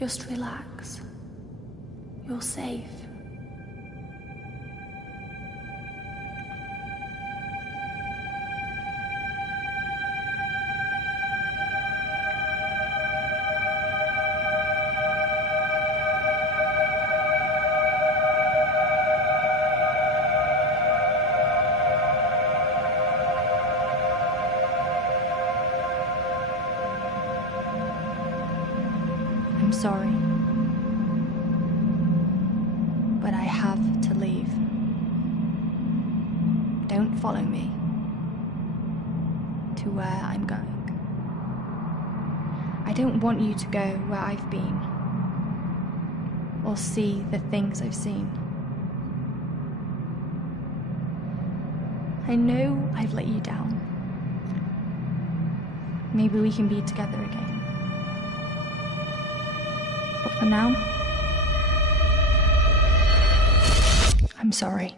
Just relax. You're safe. I'm sorry, but I have to leave. Don't follow me to where I'm going. I don't want you to go where I've been or see the things I've seen. I know I've let you down. Maybe we can be together again. But for now, I'm sorry.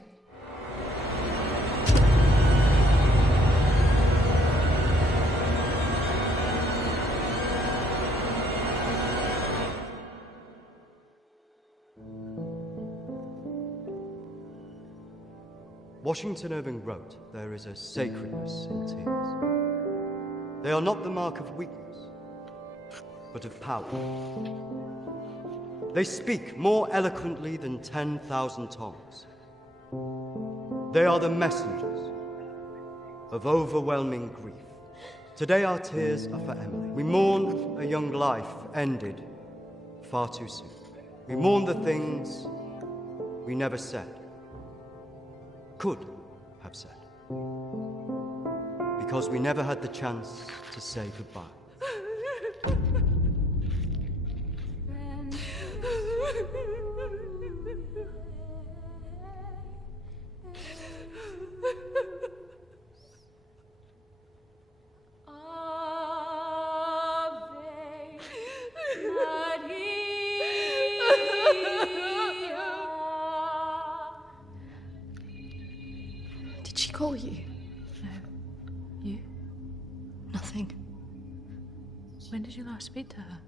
Washington Irving wrote, "There is a sacredness in tears. They are not the mark of weakness, but of power. They speak more eloquently than 10,000 tongues. They are the messengers of overwhelming grief. Today our tears are for Emily. We mourn a young life ended far too soon. We mourn the things we never said, could have said, because we never had the chance to say goodbye. Did she call you? No. You? Nothing. When did you last speak to her?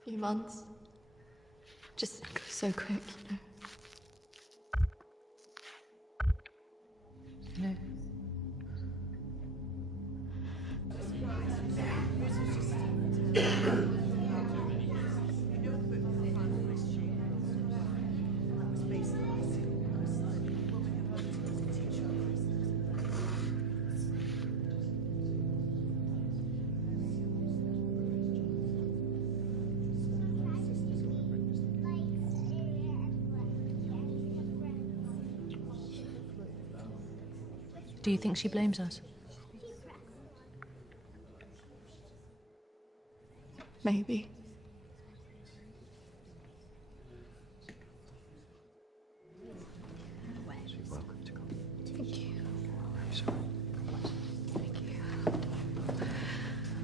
A few months. Just so quick, you know. No. Do you think she blames us? Maybe. You're welcome to come. Thank you. I'm sorry. Thank you.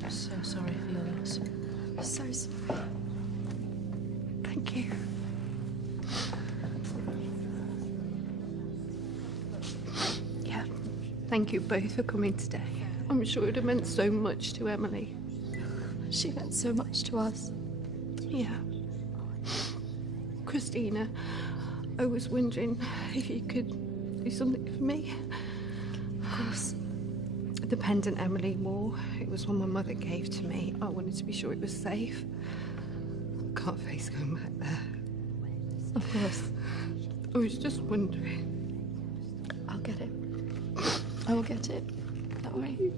I'm so sorry for your loss. I'm so sorry. Thank you. Yeah, thank you both for coming today. I'm sure it would have meant so much to Emily. She meant so much to us. Yeah. Christina, I was wondering if you could do something for me. Of course. The pendant Emily wore, it was one my mother gave to me. I wanted to be sure it was safe. Can't face going back there. Of course. I was just wondering. I'll get it. I will get it. Don't worry.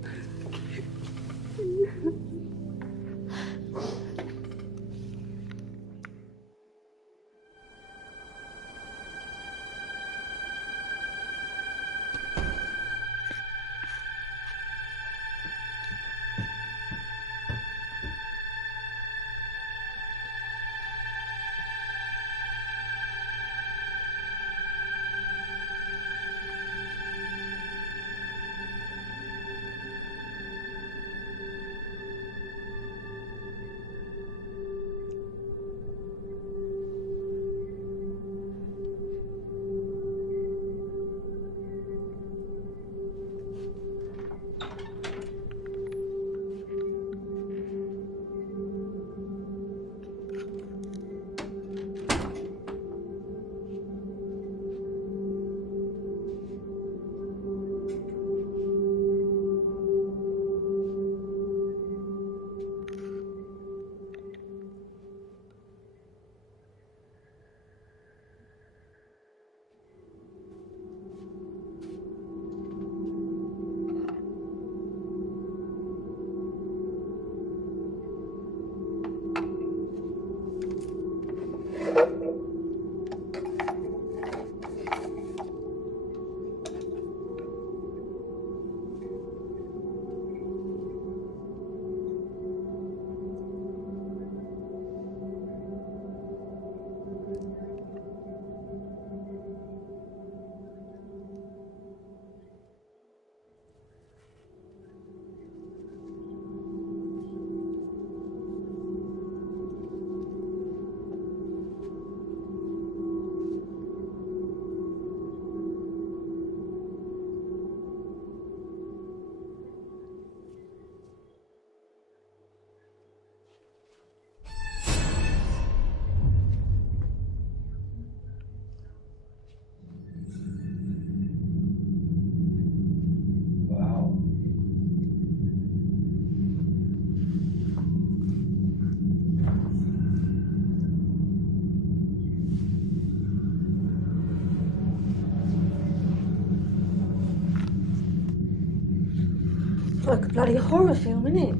like a bloody horror film, innit?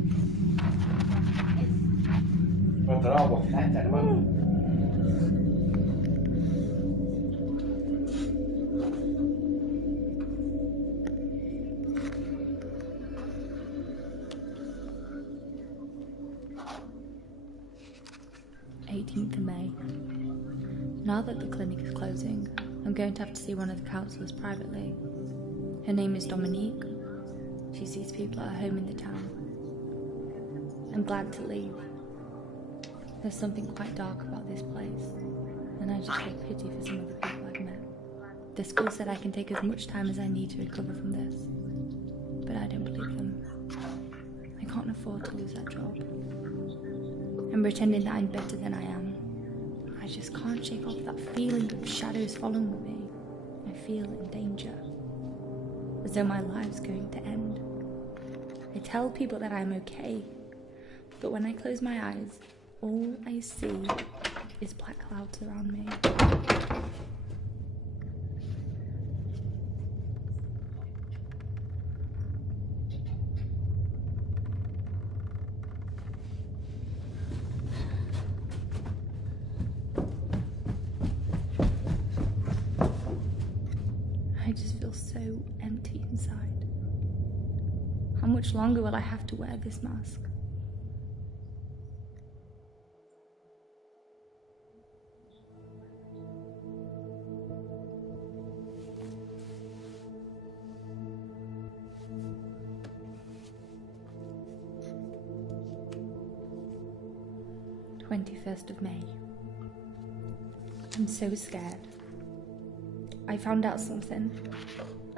Well, there are one like that, well. 18th of May. Now that the clinic is closing, I'm going to have to see one of the counsellors privately. Her name is Dominique. She sees people at her home in the town. I'm glad to leave. There's something quite dark about this place, and I just feel pity for some of the people I've met. The school said I can take as much time as I need to recover from this, but I don't believe them. I can't afford to lose that job. I'm pretending that I'm better than I am. I just can't shake off that feeling of shadows following me. I feel in danger, as though my life's going to end. I tell people that I'm okay, but when I close my eyes, all I see is black clouds around me. I just feel so empty inside. How much longer will I have to wear this mask? of May. I'm so scared. I found out something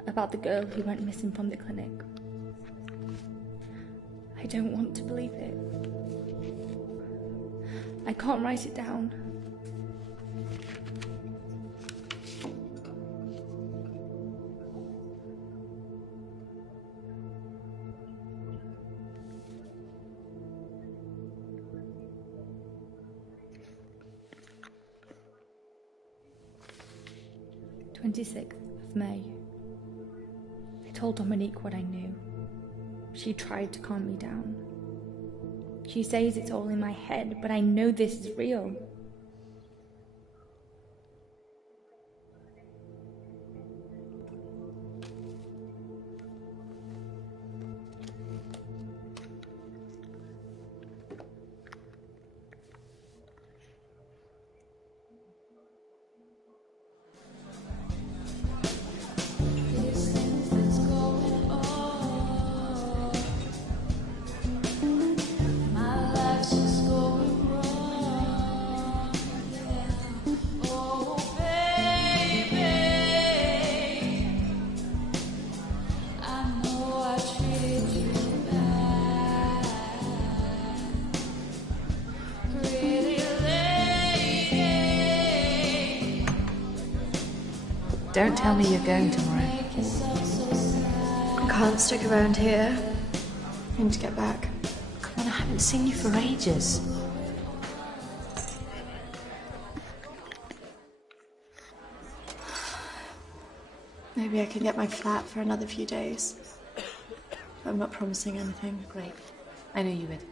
about the girl who went missing from the clinic. I don't want to believe it. I can't write it down. "26th of May. I told Dominique what I knew. She tried to calm me down. She says it's all in my head, but I know this is real. Don't tell me you're going tomorrow. I can't stick around here. I need to get back. Come on, I haven't seen you for ages. Maybe I can get my flat for another few days. I'm not promising anything. Great. I knew you would.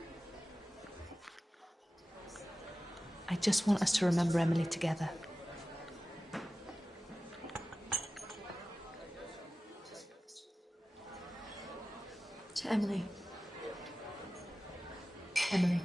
I just want us to remember Emily together. To Emily. Emily.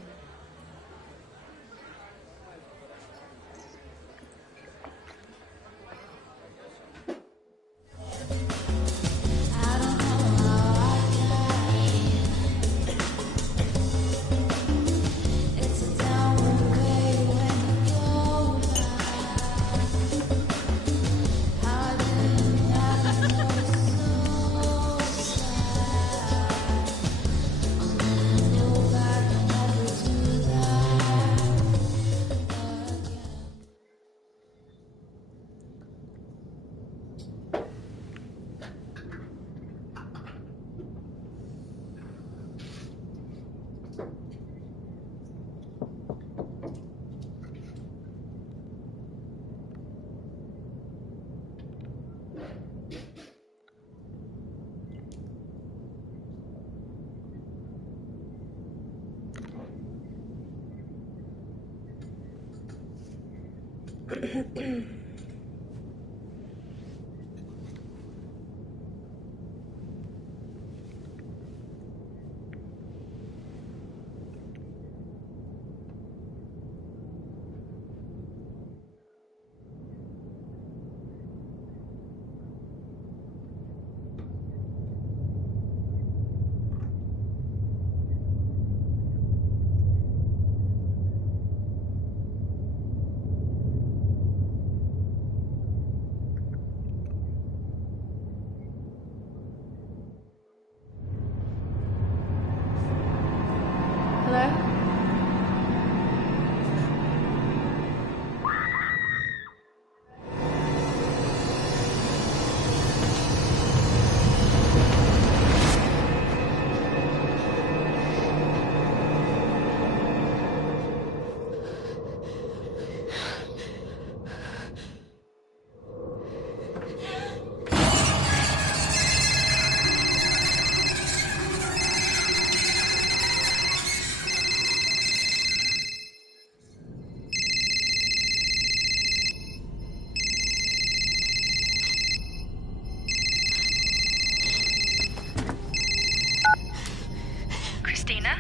Christina?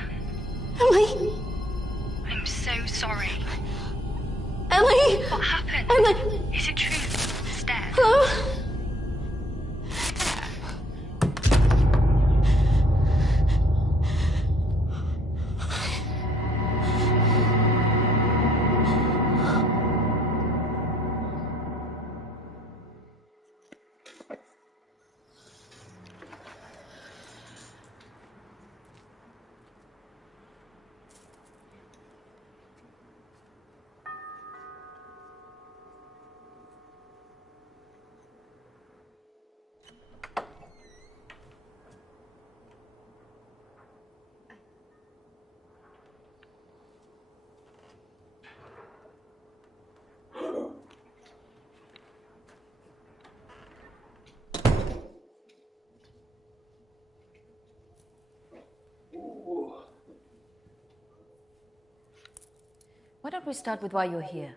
Emily! I'm so sorry. Emily! What happened? Emily! Is it true? It's dead. Hello? Why don't we start with why you're here?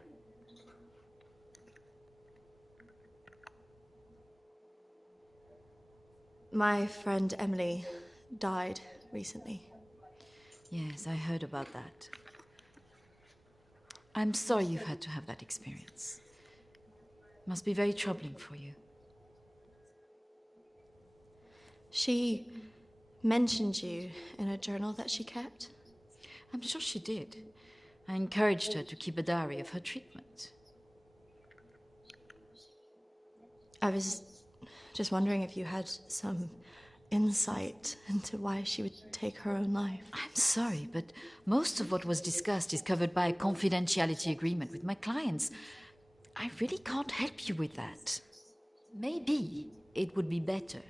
My friend Emily died recently. Yes, I heard about that. I'm sorry you've had to have that experience. Must be very troubling for you. She mentioned you in a journal that she kept. I'm sure she did. I encouraged her to keep a diary of her treatment. I was just wondering if you had some insight into why she would take her own life. I'm sorry, but most of what was discussed is covered by a confidentiality agreement with my clients. I really can't help you with that. Maybe it would be better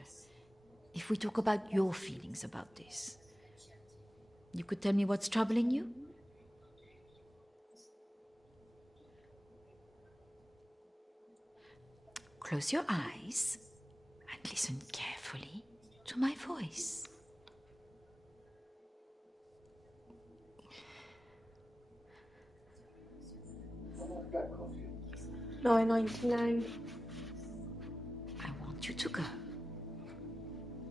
if we talk about your feelings about this. You could tell me what's troubling you? Close your eyes and listen carefully to my voice. $9.99. I want you to go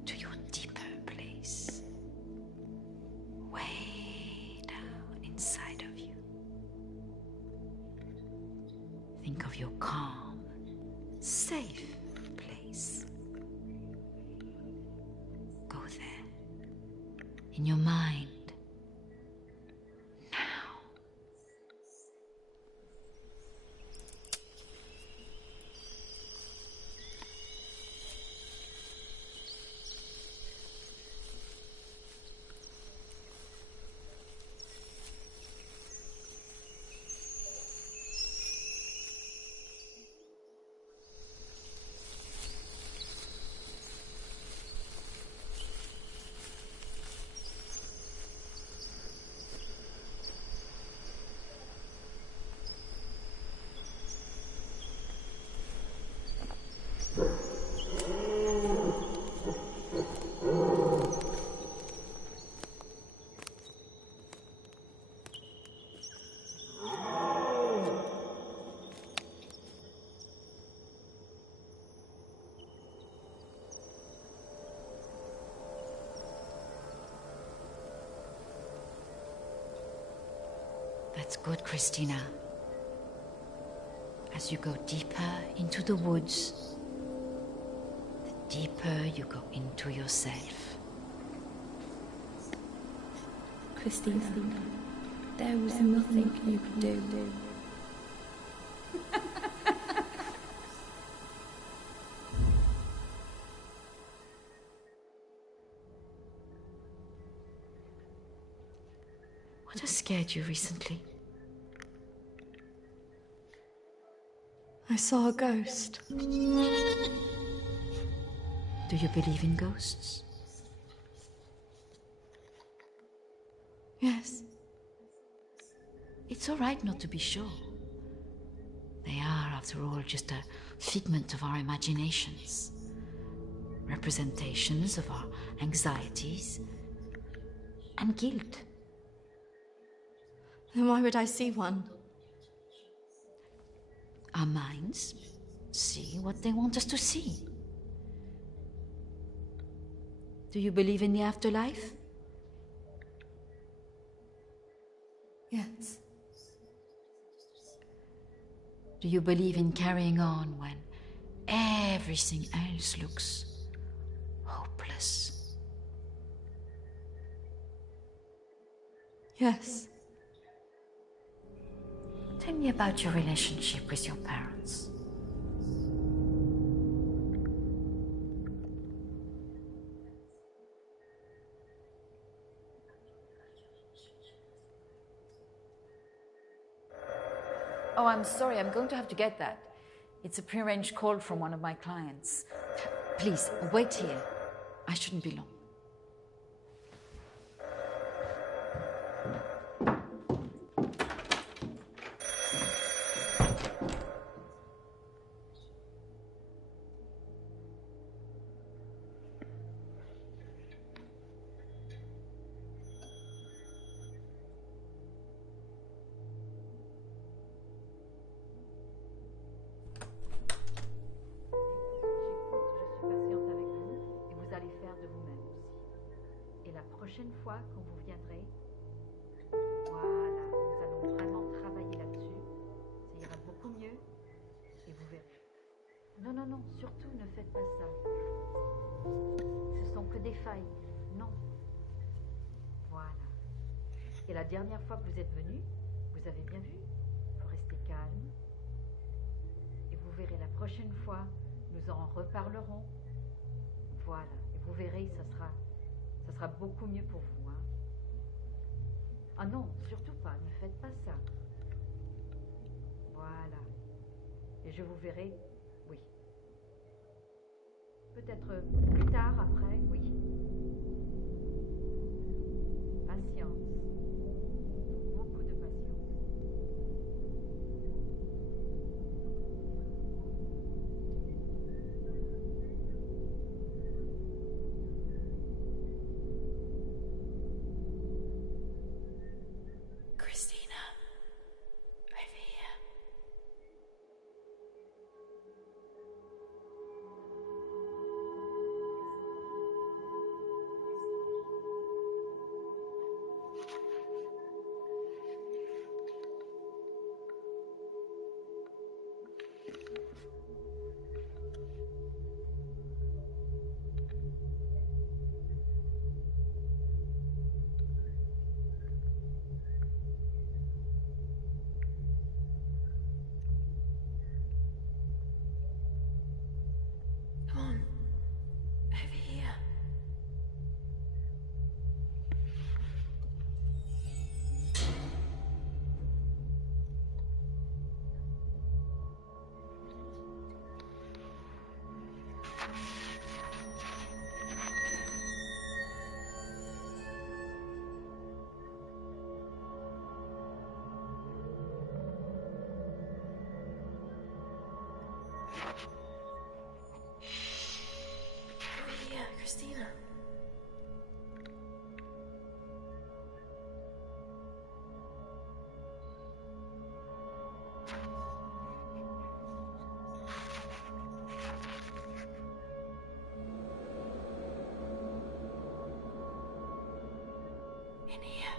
to your deeper place, way down inside of you. Think of your calm, safe place. Go there, in your mind, now. That's good, Christina. As you go deeper into the woods, the deeper you go into yourself. Christina, there was nothing you could do. What has scared you recently? I saw a ghost. Do you believe in ghosts? Yes. It's all right not to be sure. They are, after all, just a figment of our imaginations. Representations of our anxieties and guilt. Then why would I see one? Our minds see what they want us to see. Do you believe in the afterlife? Yes. Do you believe in carrying on when everything else looks hopeless? Yes. Tell me about your relationship with your parents. Oh, I'm sorry, I'm going to have to get that. It's a prearranged call from one of my clients. Please, wait here. I shouldn't be long. Prochaine fois quand vous viendrez, voilà, nous allons vraiment travailler là-dessus. Ça ira beaucoup mieux et vous verrez. Non, non, non, surtout ne faites pas ça. Ce sont que des failles. Non. Voilà. Et la dernière fois que vous êtes venu, vous avez bien vu. Il faut rester calme. Et vous verrez, la prochaine fois, nous en reparlerons. Voilà. Et vous verrez, ça sera beaucoup mieux pour vous, hein. Ah non, surtout pas, ne faites pas ça. Voilà. Et je vous verrai, oui. Peut-être plus tard, après, oui. Patience. Beaucoup de patience. Christina, over here. Come on, over here. Over here, Christina. In here.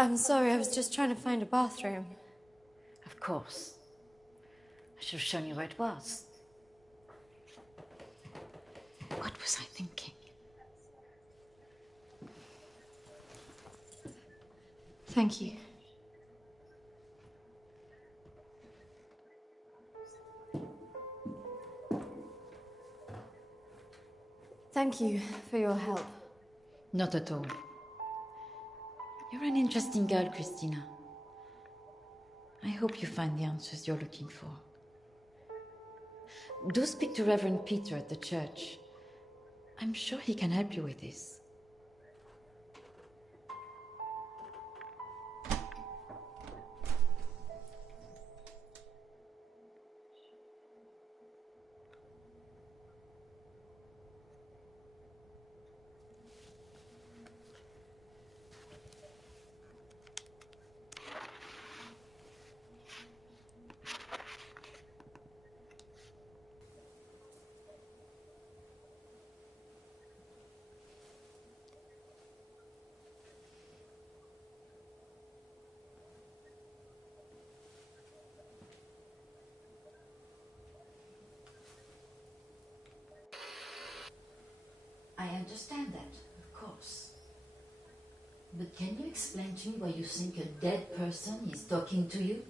I'm sorry, I was just trying to find a bathroom. Of course. I should have shown you where it was. What was I thinking? Thank you. Thank you for your help. Not at all. You're an interesting girl, Christina. I hope you find the answers you're looking for. Do speak to Reverend Peter at the church. I'm sure he can help you with this. I understand that, of course. But can you explain to me why you think a dead person is talking to you?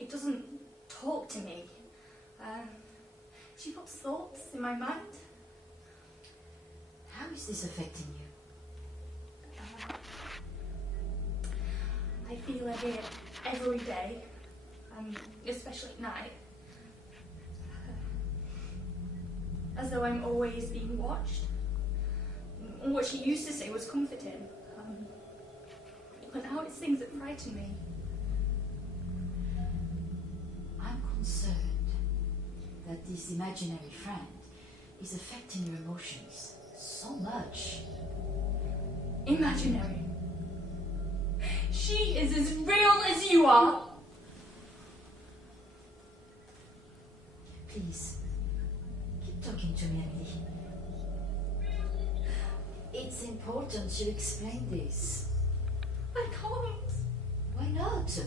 It doesn't talk to me. She puts thoughts in my mind. How is this affecting you? I feel it every day, especially at night. As though I'm always being watched. What she used to say was comforting. But now it's things that frighten me. I'm concerned that this imaginary friend is affecting your emotions so much. Imaginary. She is as real as you are. Please, keep talking to me, Emily. It's important you explain this. I can't. Why not?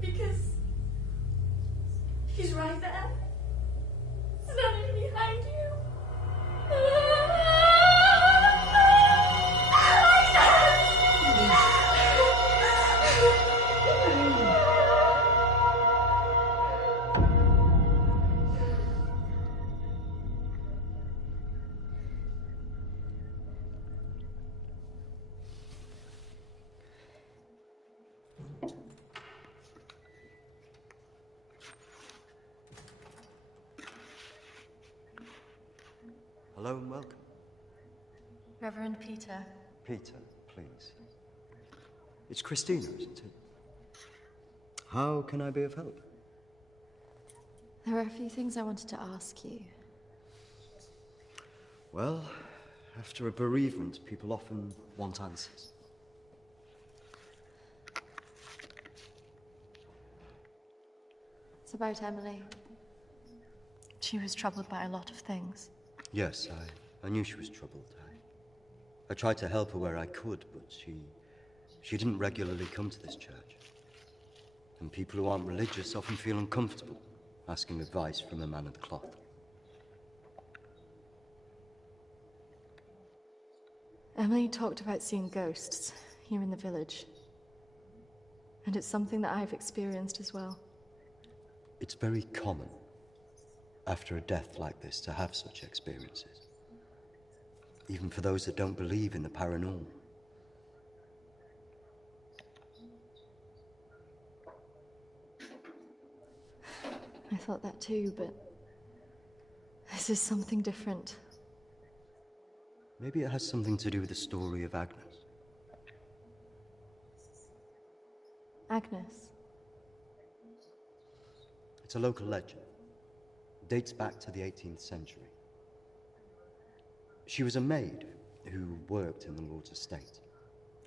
Because she's right there. Standing behind you. Hello and welcome. Reverend Peter. Peter, please. It's Christina, isn't it? How can I be of help? There are a few things I wanted to ask you. Well, after a bereavement, people often want answers. It's about Emily. She was troubled by a lot of things. Yes, I knew she was troubled. I tried to help her where I could, but she didn't regularly come to this church. And people who aren't religious often feel uncomfortable asking advice from a man of the cloth. Emily talked about seeing ghosts here in the village. And it's something that I've experienced as well. It's very common after a death like this to have such experiences, even for those that don't believe in the paranormal. I thought that too, but this is something different. Maybe it has something to do with the story of Agnes. Agnes. It's a local legend. It dates back to the 18th century. She was a maid who worked in the Lord's estate.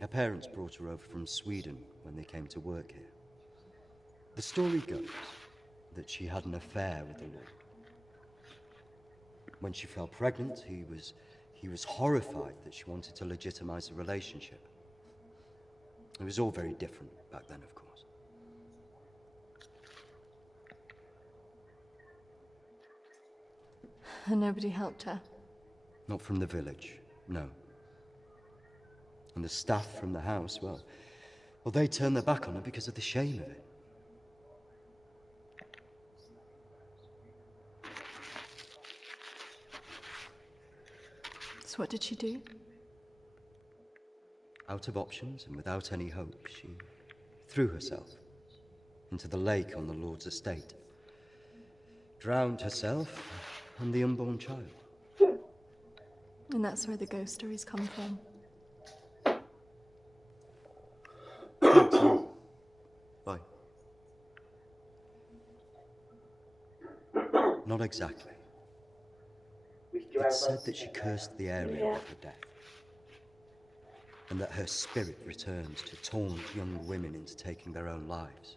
Her parents brought her over from Sweden when they came to work here. The story goes that she had an affair with the Lord. When she fell pregnant, he He was horrified that she wanted to legitimize the relationship. It was all very different back then, of course. And nobody helped her? Not from the village, no. And the staff from the house, well, they turned their back on her because of the shame of it. So what did she do? Out of options and without any hope, she threw herself into the lake on the Lord's estate. Drowned herself and the unborn child. And that's where the ghost stories come from. Why? Not exactly. It's said that she cursed the area of her death, and that her spirit returns to taunt young women into taking their own lives.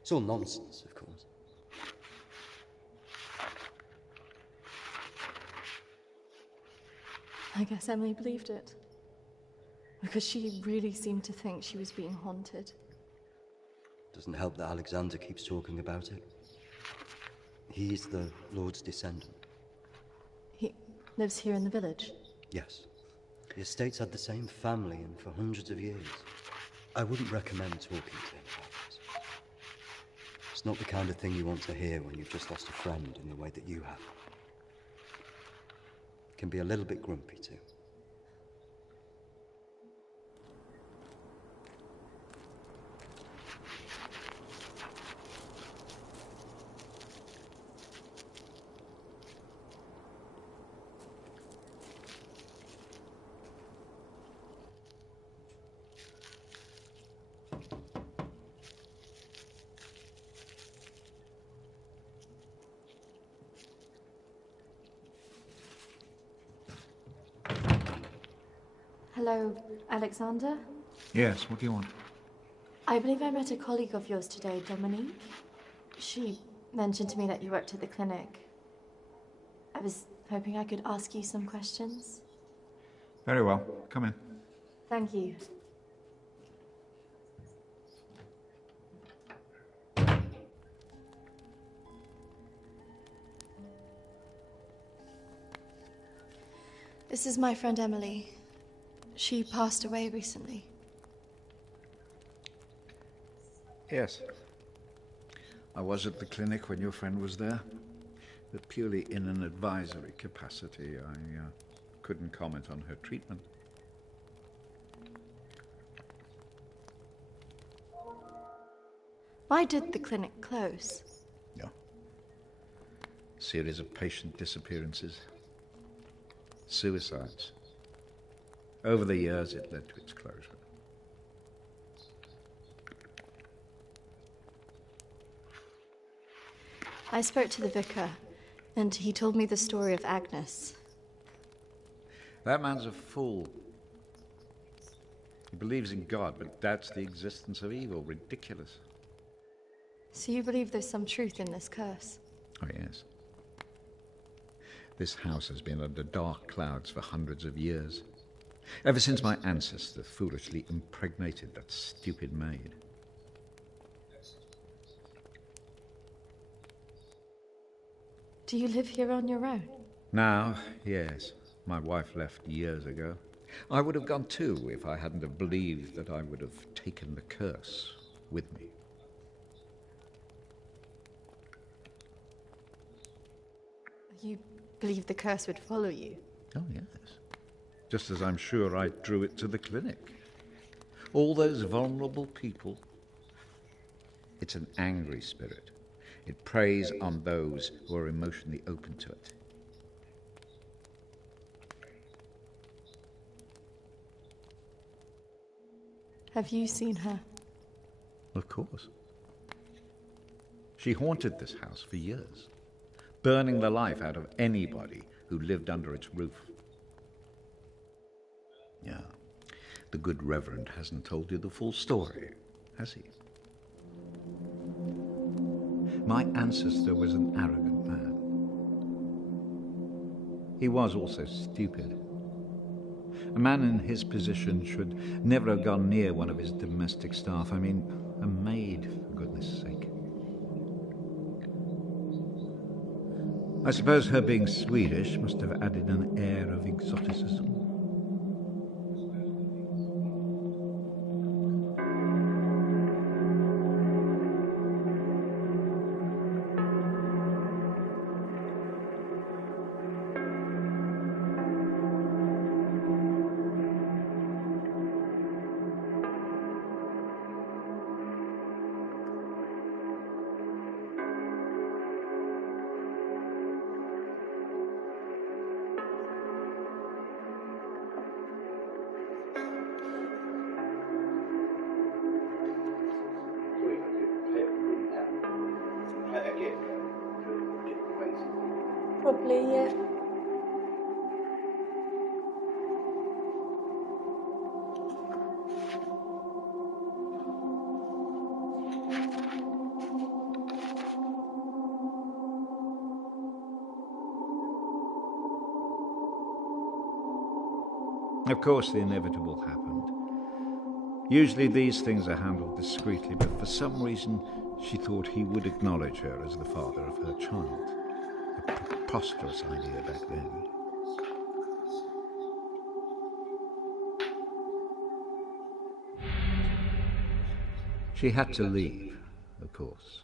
It's all nonsense, of course. I guess Emily believed it. Because she really seemed to think she was being haunted. Doesn't help that Alexander keeps talking about it. He's the Lord's descendant. He lives here in the village? Yes. The estate's had the same family and for hundreds of years. I wouldn't recommend talking to him about this. It's not the kind of thing you want to hear when you've just lost a friend in the way that you have. Can be a little bit grumpy too. Hello, Alexander? Yes, what do you want? I believe I met a colleague of yours today, Dominique. She mentioned to me that you worked at the clinic. I was hoping I could ask you some questions. Very well. Come in. Thank you. This is my friend Emily. She passed away recently. Yes. I was at the clinic when your friend was there, but purely in an advisory capacity. I couldn't comment on her treatment. Why did the clinic close? Yeah. Series of patient disappearances. Suicides. Over the years, it led to its closure. I spoke to the vicar, and he told me the story of Agnes. That man's a fool. He believes in God, but doubts the existence of evil. Ridiculous. So you believe there's some truth in this curse? Oh, yes. This house has been under dark clouds for hundreds of years. Ever since my ancestor foolishly impregnated that stupid maid. Do you live here on your own? Now, yes. My wife left years ago. I would have gone too if I hadn't have believed that I would have taken the curse with me. You believe the curse would follow you? Oh, yes. Just as I'm sure I drew it to the clinic. All those vulnerable people. It's an angry spirit. It preys on those who are emotionally open to it. Have you seen her? Of course. She haunted this house for years, burning the life out of anybody who lived under its roof. Yeah, the good Reverend hasn't told you the full story, has he? My ancestor was an arrogant man. He was also stupid. A man in his position should never have gone near one of his domestic staff. I mean, a maid, for goodness sake. I suppose her being Swedish must have added an air of exoticism. Probably, yeah. Of course, the inevitable happened. Usually these things are handled discreetly, but for some reason she thought he would acknowledge her as the father of her child. A preposterous idea back then. She had to leave, of course.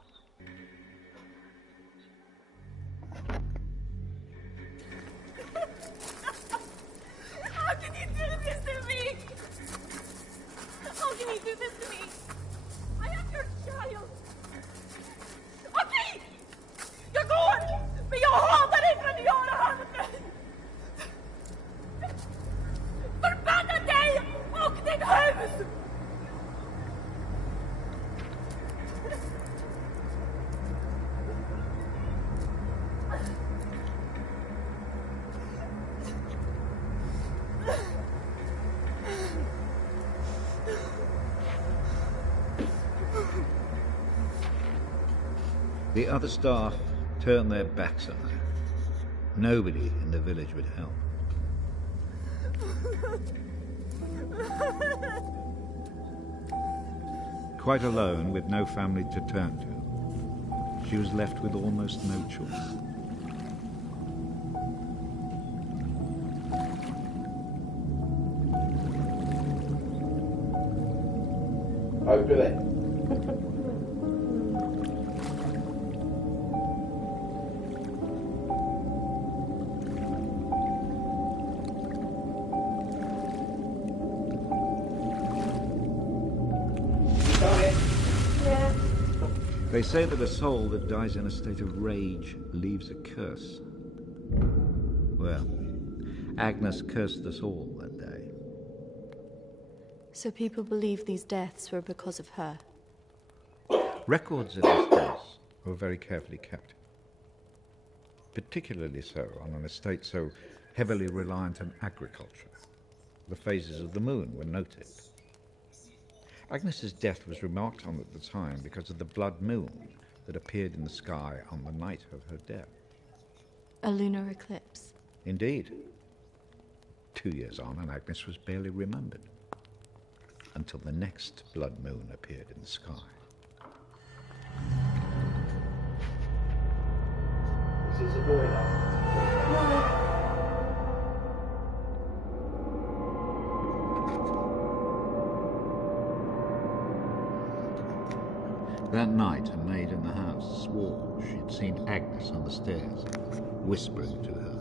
How can you do this to me? How can you do this to me? I am your child. Okej! Jag går! Men jag hatar dig för att göra handen! Förbanna dig och ditt hus! The other staff turned their backs on her. Nobody in the village would help. Quite alone, with no family to turn to, she was left with almost no choice. Over it. They say that a soul that dies in a state of rage leaves a curse. Well, Agnes cursed us all that day. So people believe these deaths were because of her. Records of this case were very carefully kept. Particularly so on an estate so heavily reliant on agriculture. The phases of the moon were noted. Agnes's death was remarked on at the time because of the blood moon that appeared in the sky on the night of her death. A lunar eclipse. Indeed. 2 years on, and Agnes was barely remembered. Until the next blood moon appeared in the sky. This is a boiler. That night, a maid in the house swore she'd seen Agnes on the stairs, whispering to her.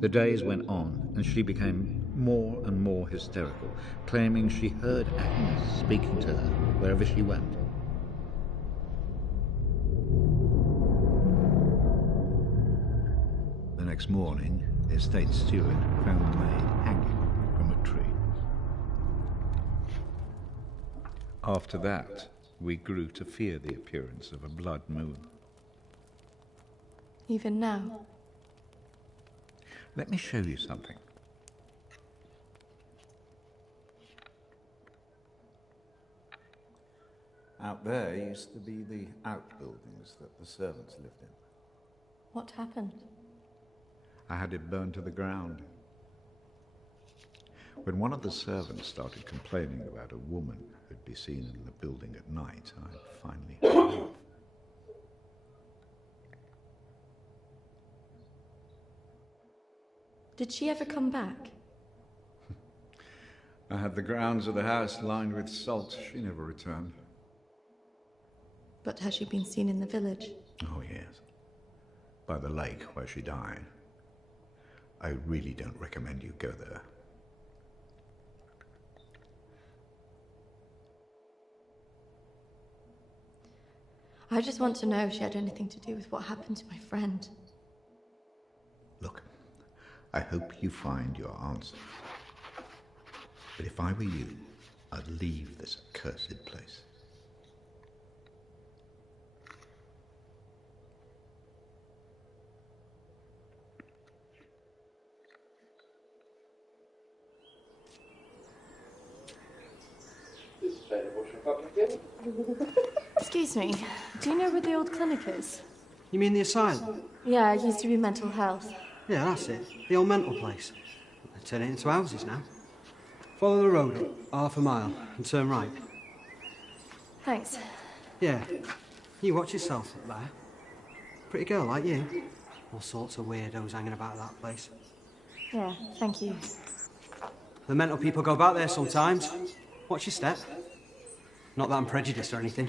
The days went on, and she became more and more hysterical, claiming she heard Agnes speaking to her wherever she went. The next morning, the estate steward found the maid hanging from a tree. After that, we grew to fear the appearance of a blood moon. Even now. Let me show you something. Out there used to be the outbuildings that the servants lived in. What happened? I had it burned to the ground. When one of the servants started complaining about a woman who'd be seen in the building at night, I finally had enough. Did she ever come back? I had the grounds of the house lined with salt. She never returned. But has she been seen in the village? Oh, yes. By the lake where she died. I really don't recommend you go there. I just want to know if she had anything to do with what happened to my friend. Look, I hope you find your answer. But if I were you, I'd leave this accursed place. This is better washing public in. Excuse me, do you know where the old clinic is? You mean the asylum? Yeah, it used to be mental health. Yeah, that's it. The old mental place. They turn it into houses now. Follow the road up, half a mile, and turn right. Thanks. Yeah. You watch yourself up there. Pretty girl like you. All sorts of weirdos hanging about that place. Yeah, thank you. The mental people go back there sometimes. Watch your step. Not that I'm prejudiced or anything.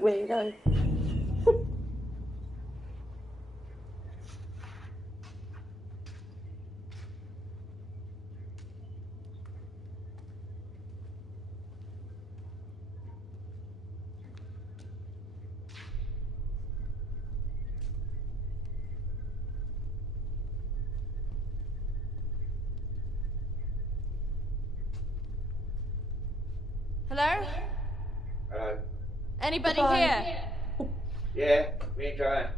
Weirdo. Hello? Hello. Anybody Goodbye. here? Yeah, me and Joanne.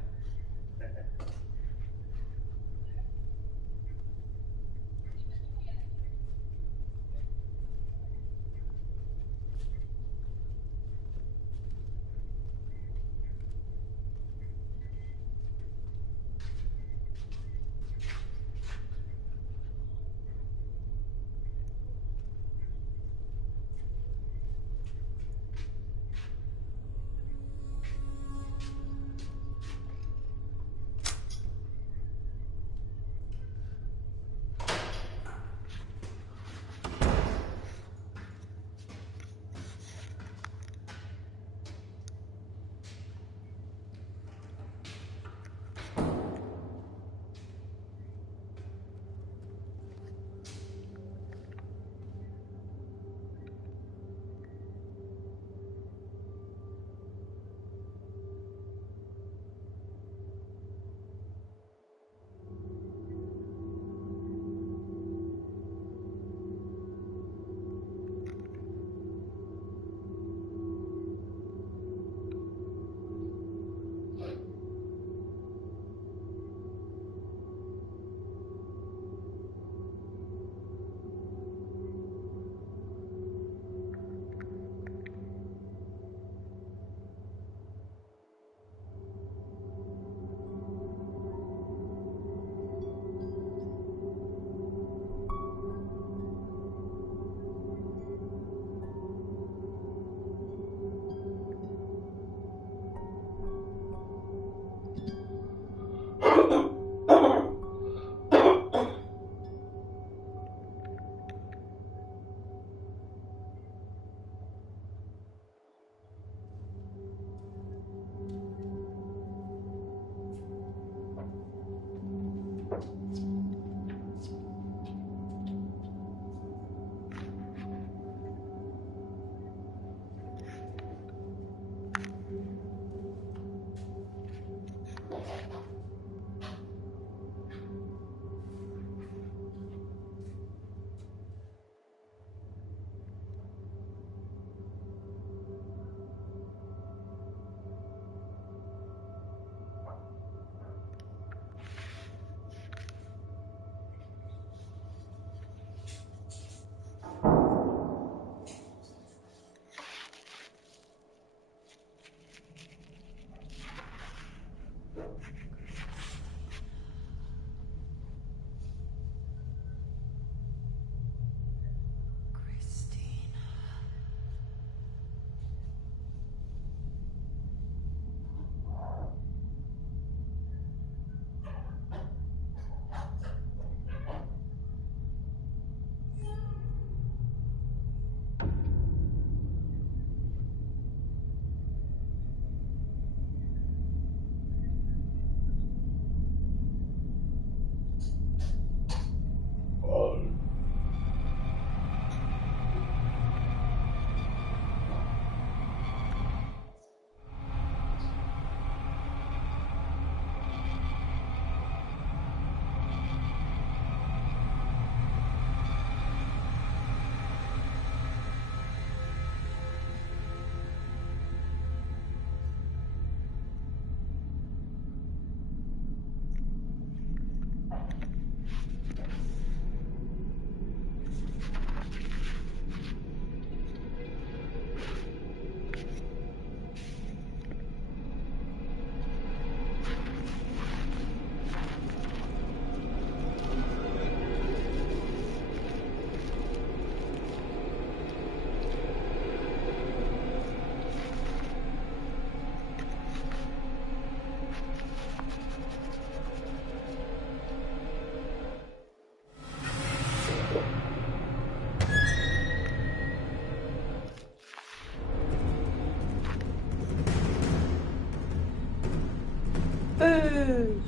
Run!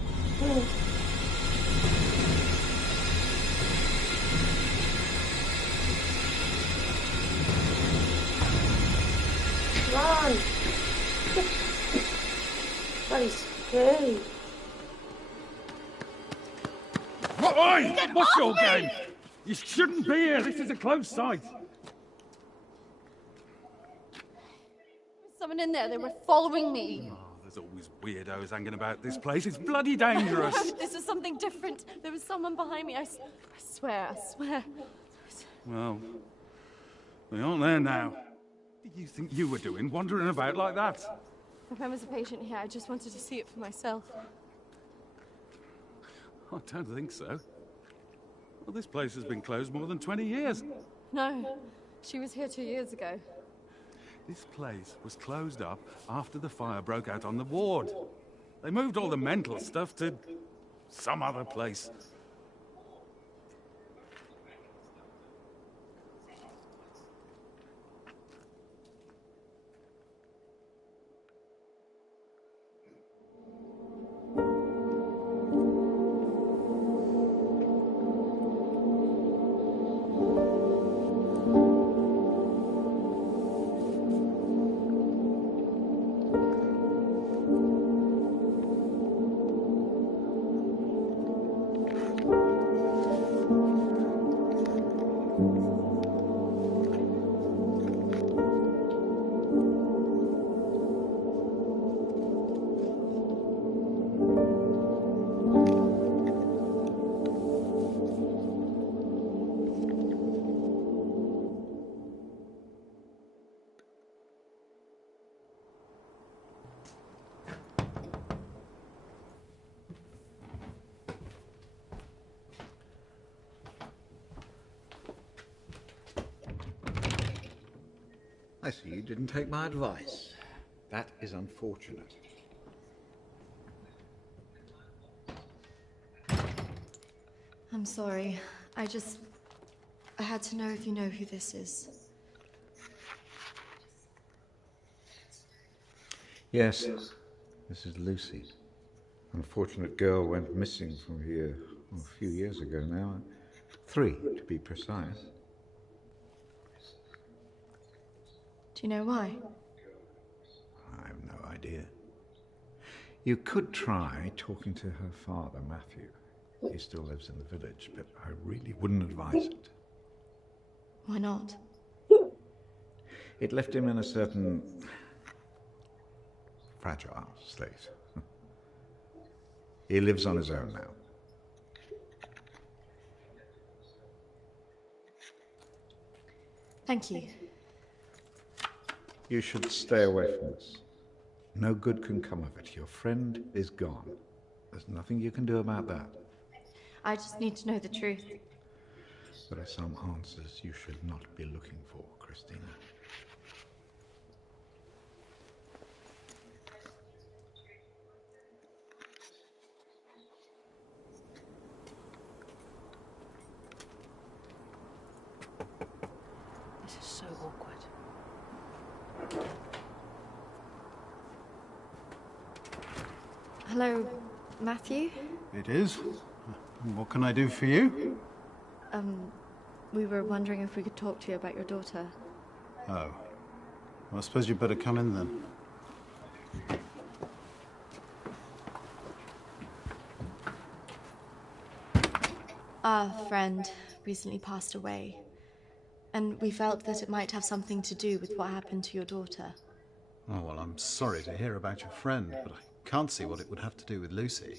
Bloody scary. Oi! What's your game? You shouldn't be here. This is a closed site. There's someone in there. They were following me. Oh, there's always weirdos hanging about this place. It's bloody dangerous. This is something different. There was someone behind me. I swear. Well, they aren't there now. What do you think you were doing, wandering about like that? My friend was a patient here. I just wanted to see it for myself. I don't think so. Well, this place has been closed more than 20 years. No, she was here 2 years ago. This place was closed up after the fire broke out on the ward. They moved all the mental stuff to some other place. I see you didn't take my advice. That is unfortunate. I'm sorry. I had to know if you know who this is. Yes, this is Lucy. Unfortunate girl went missing from here a few years ago now. 3, to be precise. Do you know why? I have no idea. You could try talking to her father, Matthew. He still lives in the village, but I really wouldn't advise it. Why not? It left him in a certain fragile state. He lives on his own now. Thank you. You should stay away from this. No good can come of it. Your friend is gone. There's nothing you can do about that. I just need to know the truth. There are some answers you should not be looking for, Christina. This is so awkward. Hello, Matthew? It is. What can I do for you? We were wondering if we could talk to you about your daughter. Oh. Well, I suppose you'd better come in then. Our friend recently passed away, and we felt that it might have something to do with what happened to your daughter. Oh, well, I'm sorry to hear about your friend, but I can't see what it would have to do with Lucy.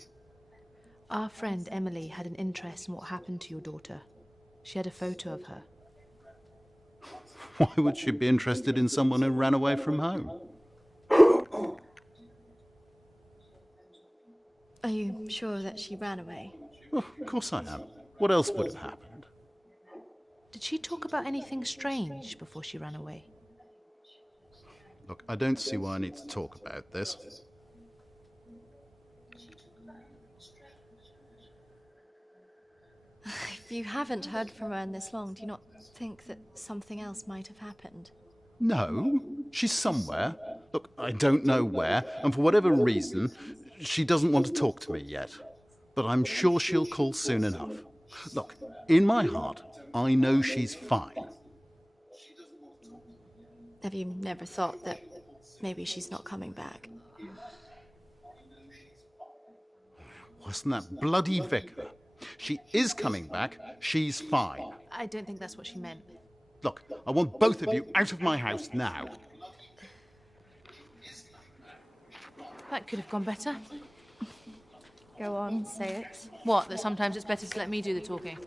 Our friend Emily had an interest in what happened to your daughter. She had a photo of her. Why would she be interested in someone who ran away from home? Are you sure that she ran away? Well, of course I am. What else would have happened? Did she talk about anything strange before she ran away? Look, I don't see why I need to talk about this. If you haven't heard from her in this long, do you not think that something else might have happened? No, she's somewhere. Look, I don't know where, and for whatever reason, She doesn't want to talk to me yet, but I'm sure she'll call soon enough. Look, in my heart, I know she's fine. Have you never thought that maybe she's not coming back? Wasn't that bloody vicar? She is coming back. She's fine. I don't think that's what she meant. Look, I want both of you out of my house now. That could have gone better. Go on, say it. What, that sometimes it's better to let me do the talking?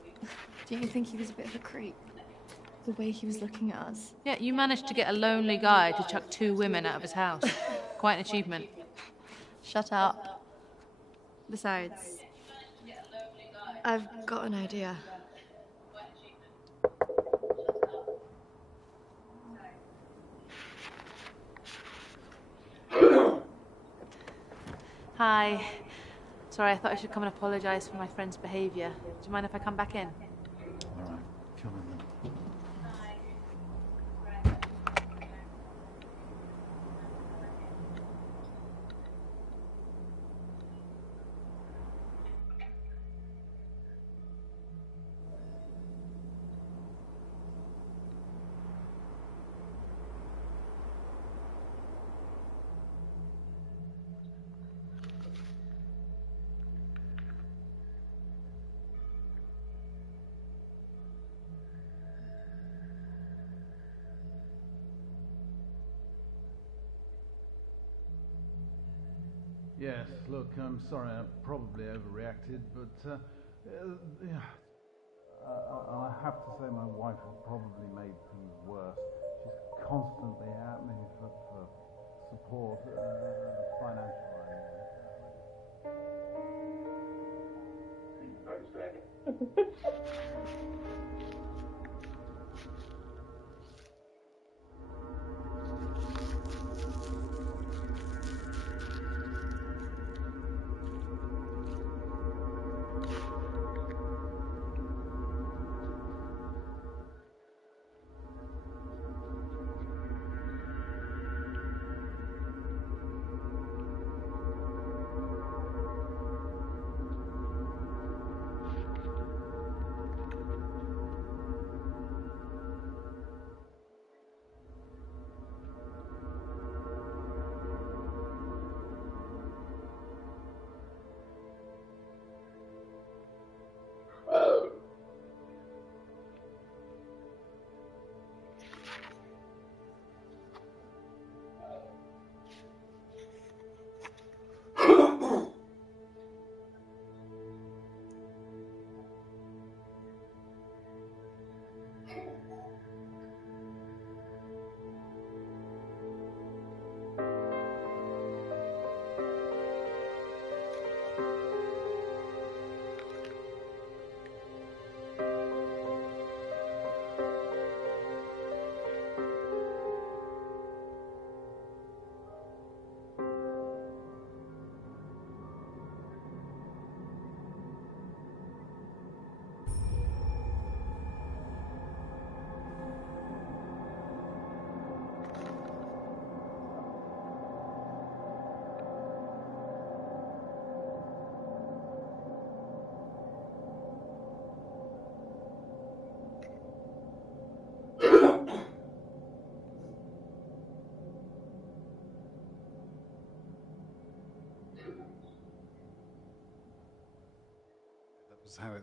Don't you think he was a bit of a creep? The way he was looking at us. Yeah, you managed to get a lonely guy to chuck 2 women out of his house. Quite an achievement. Shut up. Besides, I've got an idea. Hi. Sorry, I thought I should come and apologise for my friend's behaviour. Do you mind if I come back in? All right, come in then. Yes, look, I'm sorry, I probably overreacted, but yeah, I have to say my wife has probably made things worse. She's constantly at me for support, financial, How it...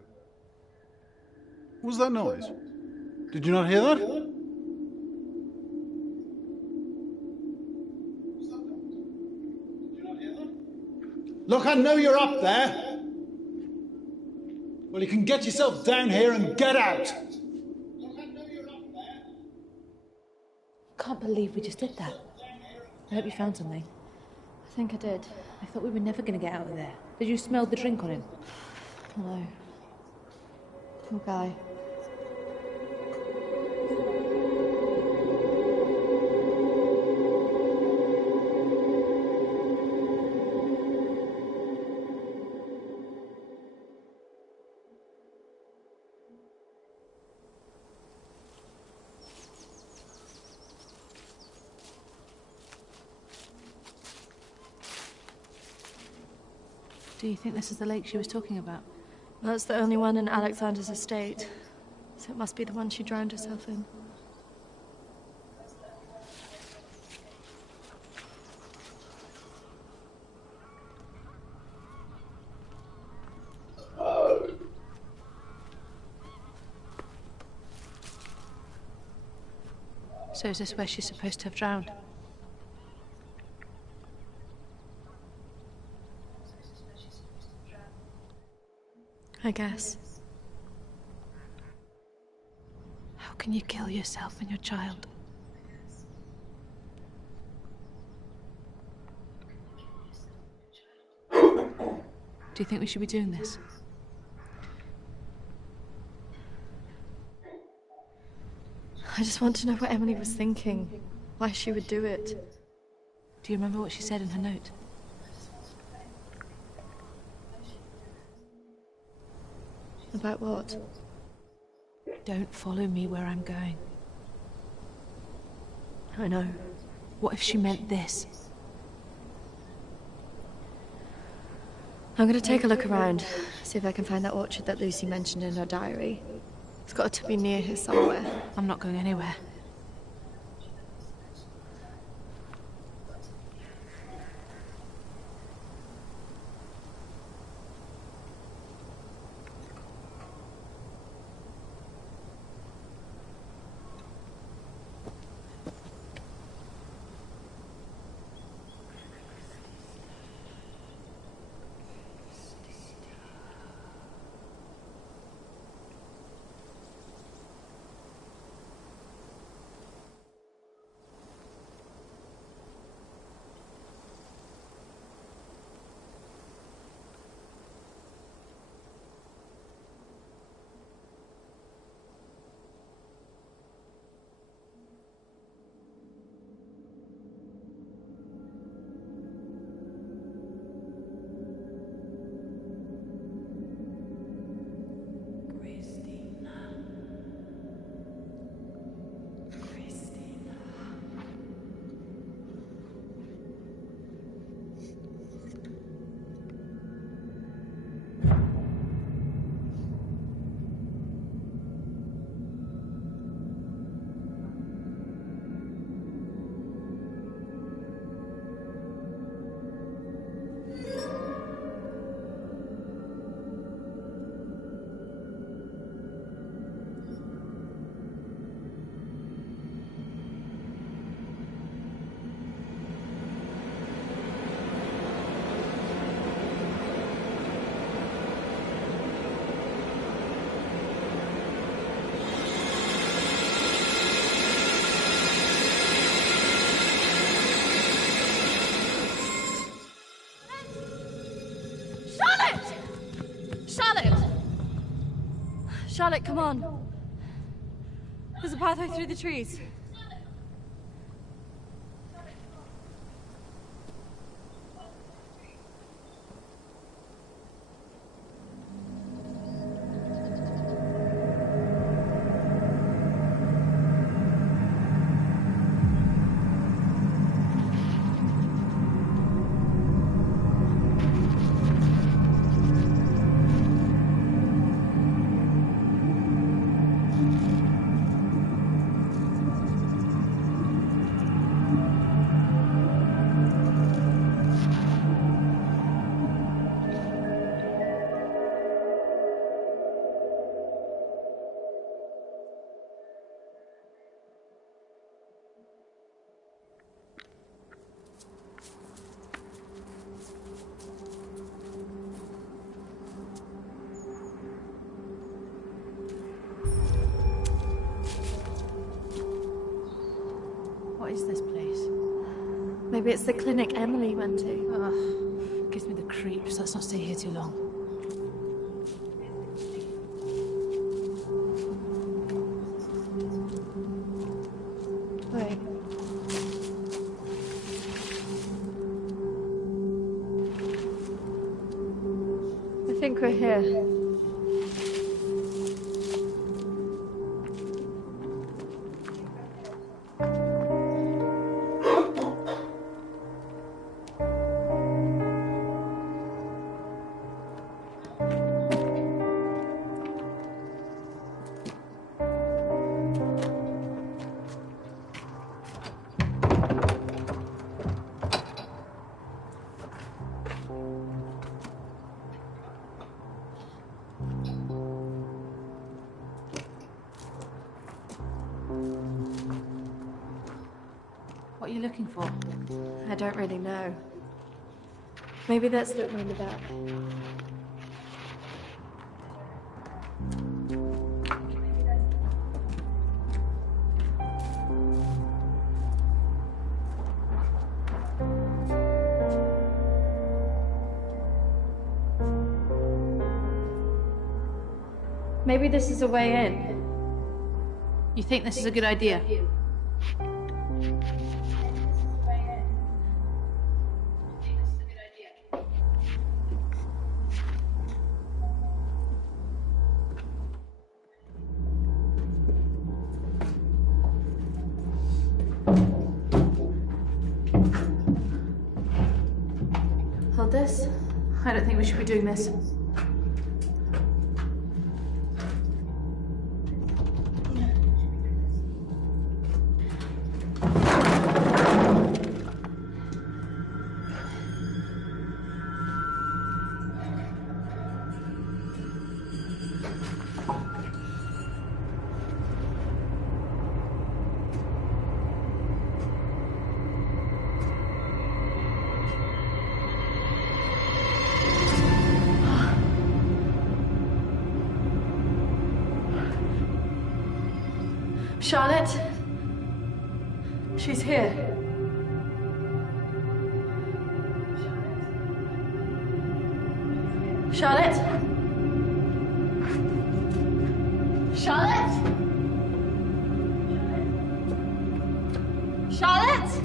What was that noise? Did you not hear that? Look, I know you're up there. Well, you can get yourself down here and get out. Can't believe we just did that. I hope you found something. I think I did. I thought we were never going to get out of there. Did you smell the drink on him? No. Poor guy. Do you think this is the lake she was talking about? Well, it's the only one in Alexander's estate, so it must be the one she drowned herself in. So is this where she's supposed to have drowned? I guess. How can you kill yourself and your child? Do you think we should be doing this? I just want to know what Emily was thinking. Why she would do it. Do you remember what she said in her note? About what? Don't follow me where I'm going. I know. What if she meant this? I'm gonna take a look around, see if I can find that orchard that Lucy mentioned in her diary. It's got to be near here somewhere. I'm not going anywhere. Charlotte, come on. There's a pathway through the trees. What is this place? Maybe it's the clinic Emily went to. Ugh, gives me the creeps. Let's not stay here too long. Wait. I think we're here. What are you looking for? I don't really know. Maybe that's what we're about. Maybe this is a way in. You think this is a good idea? Hold this. I don't think we should be doing this. Charlotte? She's here. Charlotte? Charlotte? Charlotte?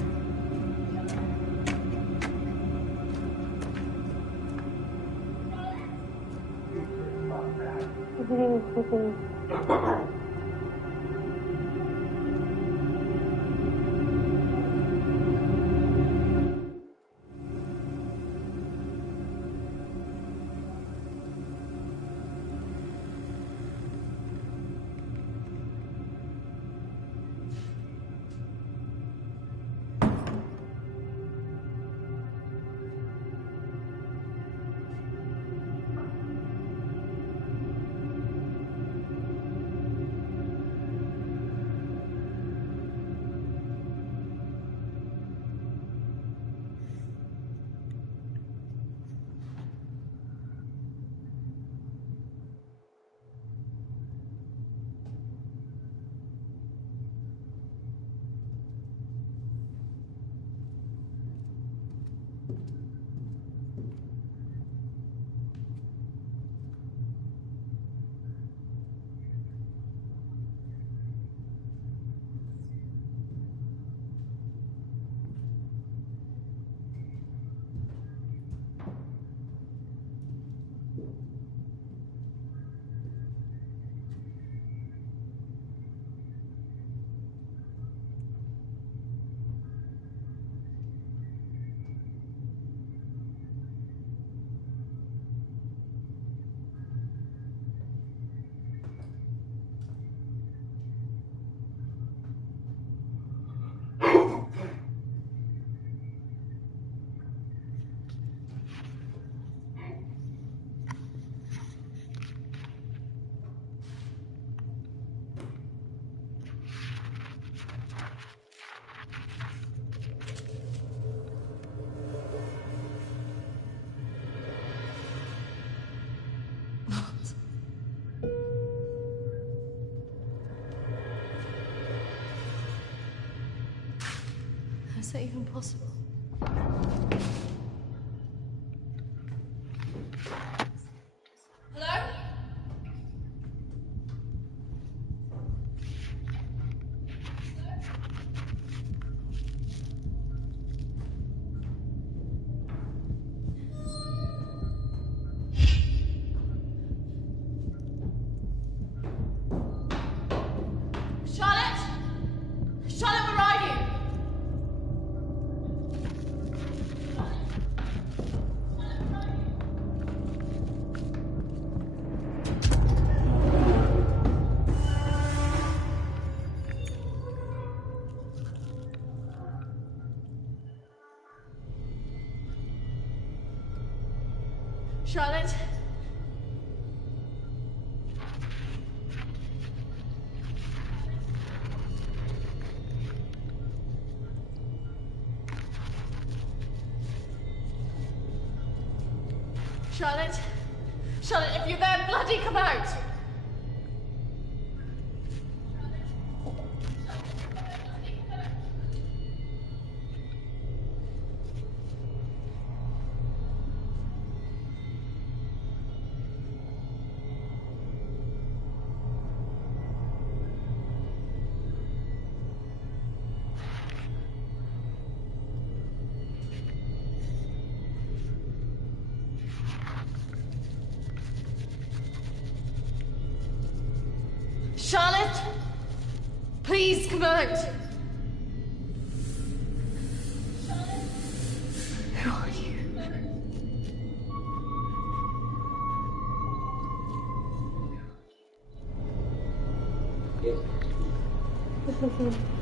How's that even possible? Hello? Charlotte? Charlotte, where are you? Charlotte? Charlotte? Charlotte, if you're there, bloody come out! Charlotte! Please come out! Charlotte? Who are you? Yes.